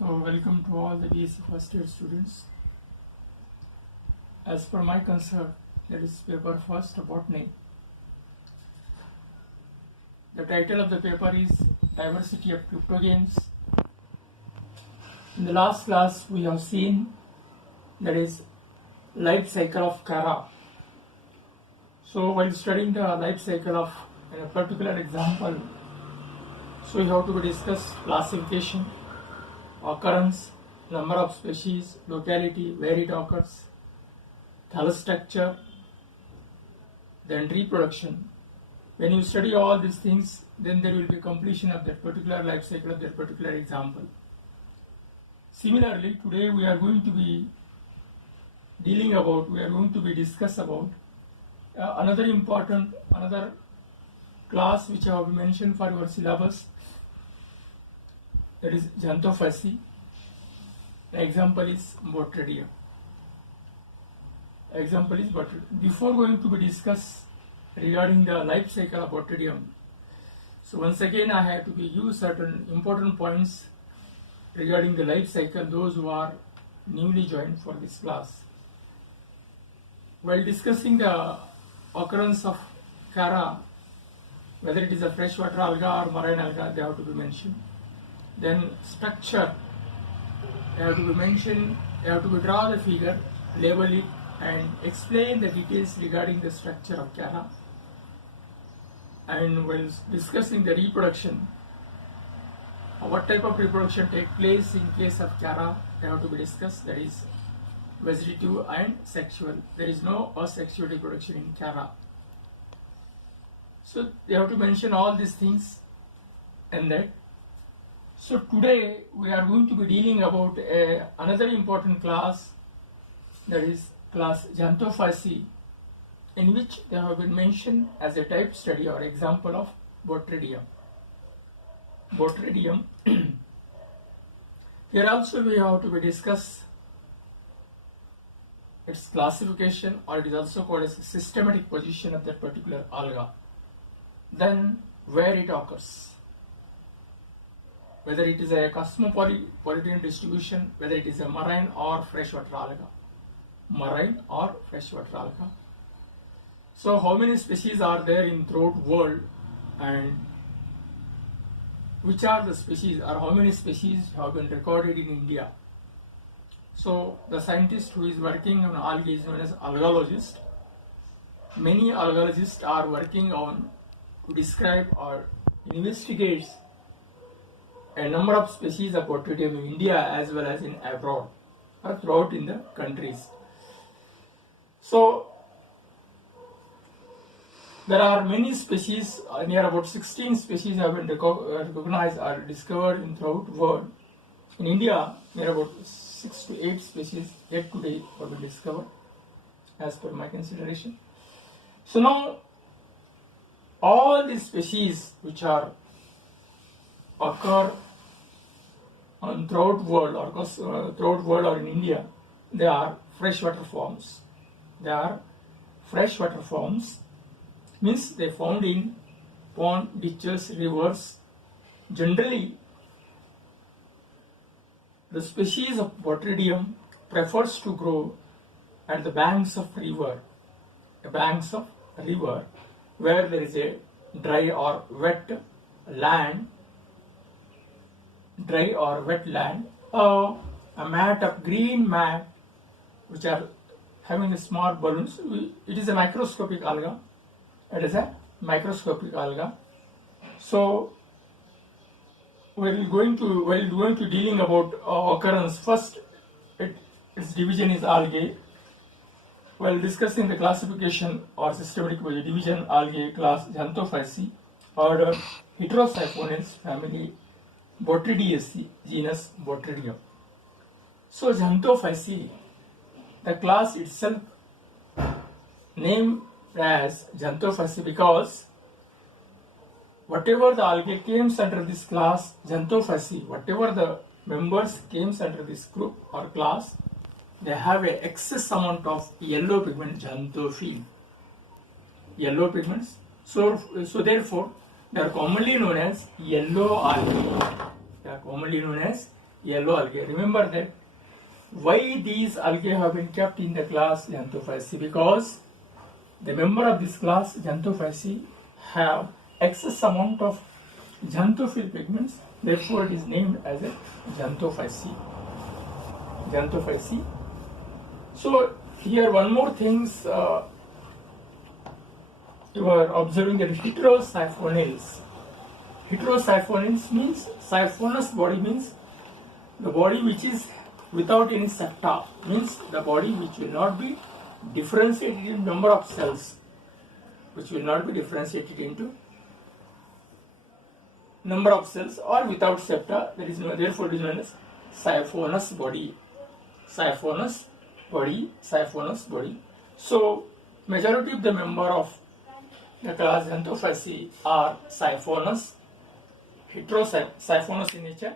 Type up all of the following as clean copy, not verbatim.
So welcome to all the BSc first year students. As per my concern, that is paper first botany. The title of the paper is Diversity of Cryptogames. In the last class we have seen that is life cycle of Kara. So while studying the life cycle of a particular example, so we have to discuss classification, occurrence, number of species, locality, where it occurs, thal structure, then reproduction. When you study all these things, then there will be completion of that particular life cycle of that particular example. Similarly, today we are going to be discuss about another class which I have mentioned for your syllabus, that is Xanthophaceae. The example is Botrytium. Before going to be discussed regarding the life cycle of Botrytium, so once again I have to give certain important points regarding the life cycle, those who are newly joined for this class. While discussing the occurrence of Kara, whether it is a freshwater alga or marine alga, they have to be mentioned. Then structure, they have to be mentioned, they have to be draw the figure, label it and explain the details regarding the structure of Kara. And while discussing the reproduction, what type of reproduction take place in case of Kara, they have to be discussed, that is vegetative and sexual. There is no asexual reproduction in Kara. So they have to mention all these things and that. So today we are going to be dealing about another important class, that is class Xanthophaceae, in which they have been mentioned as a type study or example of Botrytium. Here also we have to be discuss its classification, or it is also called as systematic position of that particular alga. Then where it occurs, whether it is a cosmopolitan distribution, whether it is a marine or freshwater alga. So how many species are there in throughout world, and which are the species, or how many species have been recorded in India? So the scientist who is working on algae is known as algalogist. Many algologists are working on to describe or investigate a number of species of Botrytium in India as well as in abroad or throughout in the countries. So there are many species, near about 16 species have been recognized or discovered in throughout the world. In India, near about 6 to 8 species yet today have been discovered as per my consideration. So now all these species which are occur on throughout world or in India, they are freshwater forms. Means they found in pond, ditches, rivers. Generally, the species of Botrytium prefers to grow at the banks of river, where there is a dry or wet land, a mat of green mat, which are having small balloons. It is a microscopic alga. So while going to dealing about occurrence, first its division is algae. While discussing the classification or systematic division, algae class Xanthophaceae, order Heterosiphones, family Botryidaceae, genus Botrytium. So Xanthophaceae, the class itself named as Xanthophaceae because whatever the algae came under this class Xanthophaceae, whatever the members came under this group or class, they have an excess amount of yellow pigment, xanthophyll. Yellow pigments. So therefore, they are commonly known as yellow algae. yellow algae. Remember that why these algae have been kept in the class Xanthophyceae, because the member of this class Xanthophyceae have excess amount of xanthophyll pigments, therefore it is named as a Xanthophyceae. Xanthophyceae. So here one more things you are observing that heterosiphonales. Heterosiphonales means siphonous body means the body which is without any septa, means the body which will not be differentiated in number of cells, which will not be differentiated into number of cells or without septa. There is no, therefore it is known as siphonous body. Siphonous body, siphonous body. So majority of the member of the class Xanthophyceae are siphonous, heterosiphonous in nature,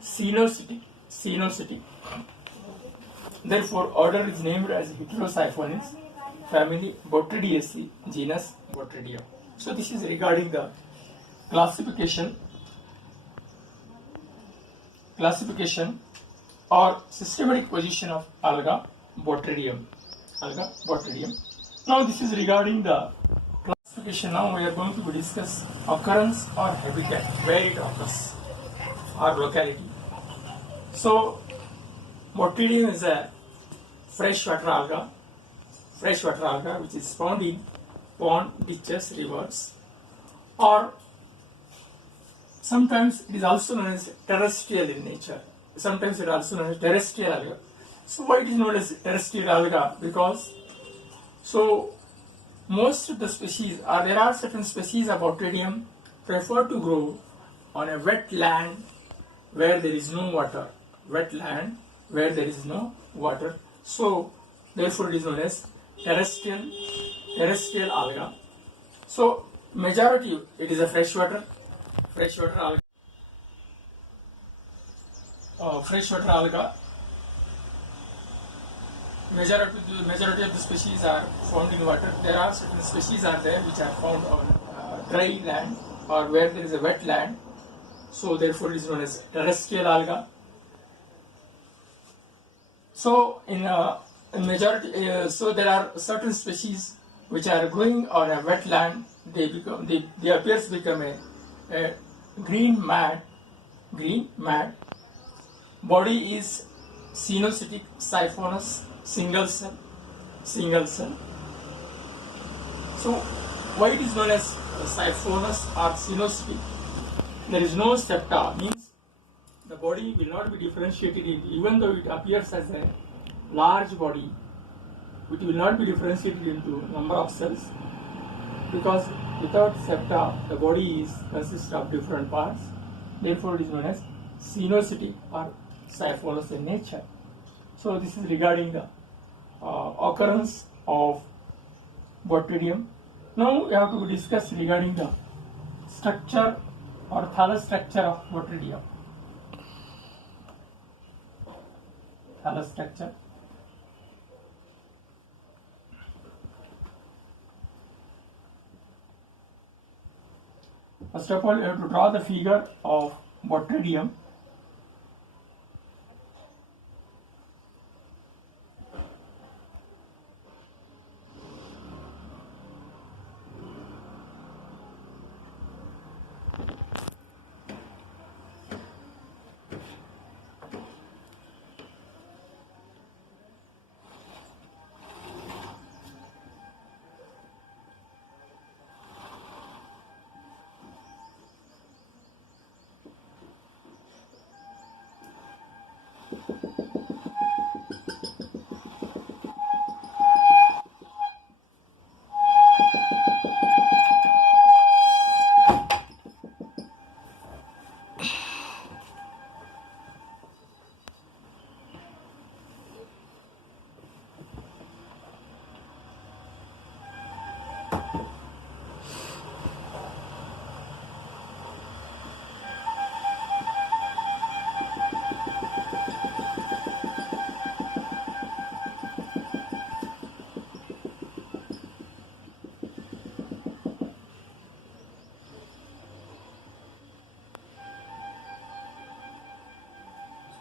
cenocytic. Therefore, order is named as Heterosiphonales, family Botrydeiaceae, genus Botrydea. So this is regarding the classification or systematic position of Alga Botrydeium. Now this is regarding the classification. Now we are going to discuss occurrence or habitat, where it occurs, or locality. So Botrydeium is a freshwater alga which is found in pond, ditches, rivers, or sometimes it is also known as terrestrial in nature. Sometimes it is also known as terrestrial alga. So why it is known as terrestrial alga? Because most of the species, or there are certain species of Botrydeium prefer to grow on a wet land where there is no water. So therefore it is known as terrestrial alga. So majority it is a freshwater alga. Freshwater alga. Majority of the species are found in water. There are certain species are there which are found on dry land or where there is a wet land. So therefore it is known as terrestrial alga. So in majority, so there are certain species which are growing on a wet land. They appears become a green mat. Body is cenocytic, siphonous, single cell. So why it is known as siphonous or cenocytic? There is no septa, means the body will not be differentiated in, even though it appears as a large body, it will not be differentiated into number of cells, because without septa the body consists of different parts. Therefore it is known as cenocytic or siphonous in nature. So this is regarding the occurrence of Botrydeium. Now we have to discuss regarding the structure or thallus structure of Botrydeium. Thallus structure. First of all, you have to draw the figure of Botrydeium.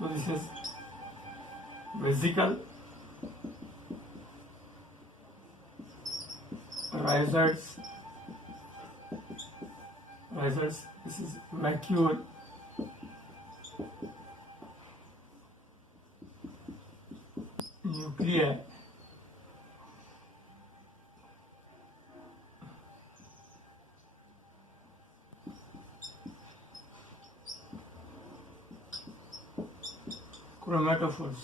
So this is vesicle, rhizoids, this is vacuole, nuclei, chromatophores.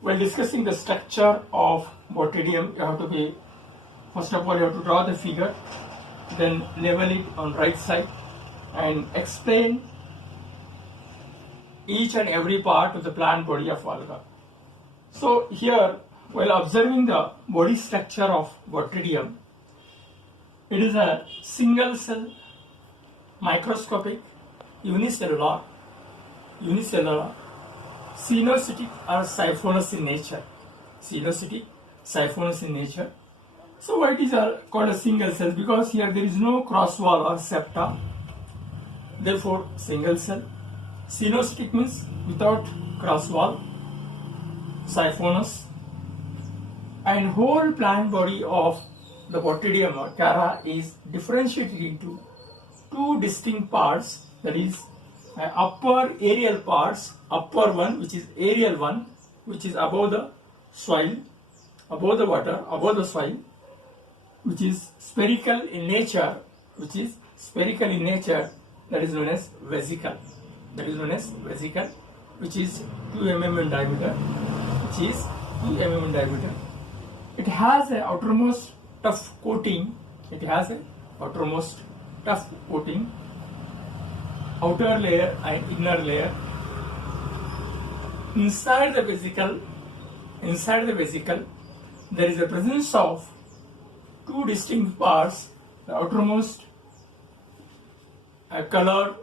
While discussing the structure of Botredium, you have to be, first of all, you have to draw the figure, then label it on right side and explain each and every part of the plant body of alga. So here, while observing the body structure of Botredium, it is a single cell, microscopic, unicellular, cenocytic or siphonous in nature. Cenocytic, siphonous in nature. So why it is called a single cell? Because here there is no cross wall or septa. Therefore, single cell. Cenocytic means without cross wall. Siphonous. And whole plant body of the Botredium or Chara is differentiated into two distinct parts, that is upper aerial parts, upper one which is aerial one, which is above the soil, above the water, above the soil, which is spherical in nature, that is known as vesicle. Which is 2 mm in diameter, It has an outermost tough coating, outer layer and inner layer. Inside the vesicle, there is a presence of two distinct parts. The outermost, a color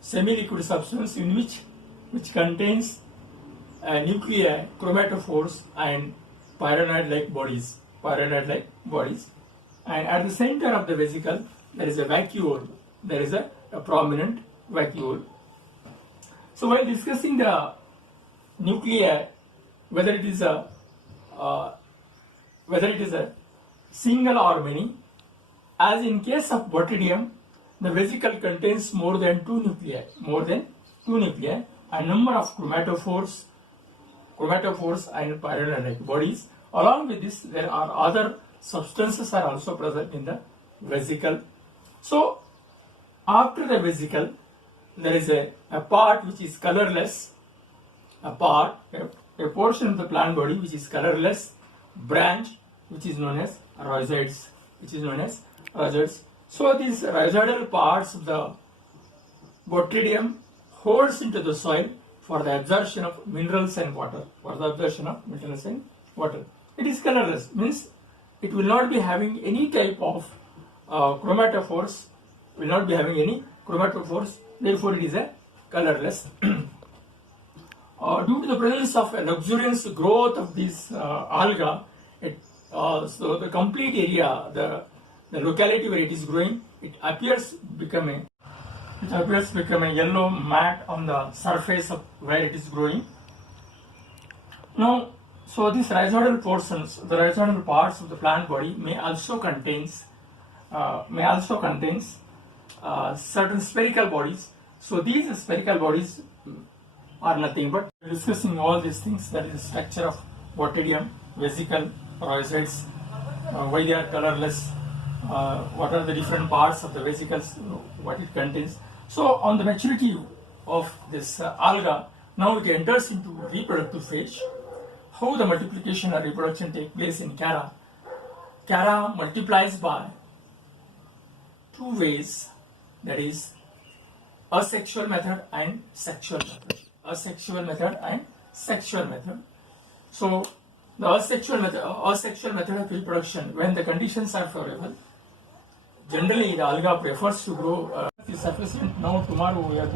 semi-liquid substance in which contains nuclei, chromatophores, and pyramid-like bodies. And at the center of the vesicle, there is a vacuole. There is a prominent vacuole. So while discussing the nuclei, whether it is a single or many, as in case of Botredium, the vesicle contains more than two nuclei, a number of chromatophores and pyramid-like bodies. Along with this, there are other substances are also present in the vesicle. So, after the vesicle, there is a part which is colorless, a portion of the plant body which is colorless, branch which is known as rhizoids. So, these rhizoidal parts of the Botredium holds into the soil for the absorption of minerals and water. It is colorless, means it will not be having any type of chromatophores, therefore it is a colorless. Due to the presence of a luxuriance growth of this alga, so the complete area, the locality where it is growing, it appears become a yellow mat on the surface of where it is growing. Now, so these rhizoidal portions, the rhizoidal parts of the plant body may also contains certain spherical bodies. So these spherical bodies are nothing but discussing all these things, that is the structure of Botredium, vesicle, rhizoids, why they are colorless, what are the different parts of the vesicles, what it contains. So on the maturity of this alga, now it enters into reproductive phase. How the multiplication or reproduction take place in Chara? Chara multiplies by two ways, that is asexual method and sexual method. So the asexual method of reproduction, when the conditions are favorable, generally the alga prefers to grow. Is sufficient. Now tomorrow we are going